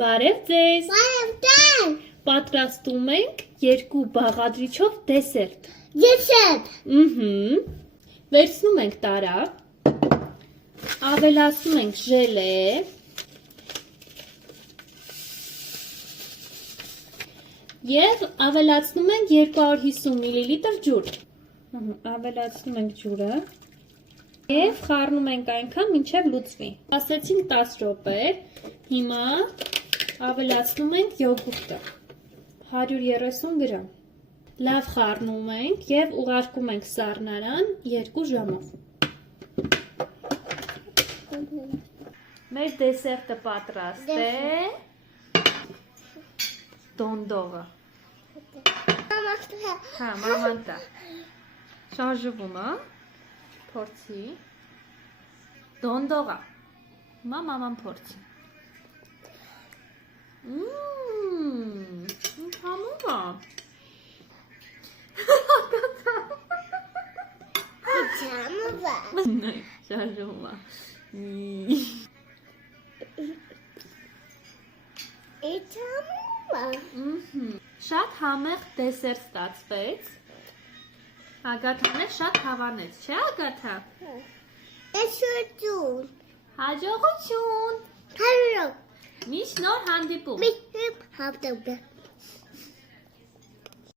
Բարև ձեզ։ Բարև ձեզ։ Պատրաստում ենք երկու բաղադրիչով դեսերտ։ Դեսերտ։ Վերցնում ենք տարավ, ավելացնում ենք ժելե և ավելացնում ենք 250 մլ ջուր։ Ավելացնում ենք ջուրը և խառնում ենք այնքան, մինչև լուծվի։ Ասեցինք 10 րոպե, հիմա ավելացնում ենք յոգուրտը, 130 գրամ։ Լավ խառնում ենք և ուղարկում ենք սառնարան 2 ժամով։ Մեր դեսերտը պատրաստ է։ Դոնդողը։ Հա, մաման տա։ Շարժվում է, փորձի։ Դոնդողը։ Հիմա մաման փորձի։ Համում է։ Շարժվում է։ Շատ համեղ դեսերտ ստացվեց։ Ագաթան էլ շատ հավանեց, չէ Ագաթա։ Հաջողություն։ Միշտ նոր հանդիպում։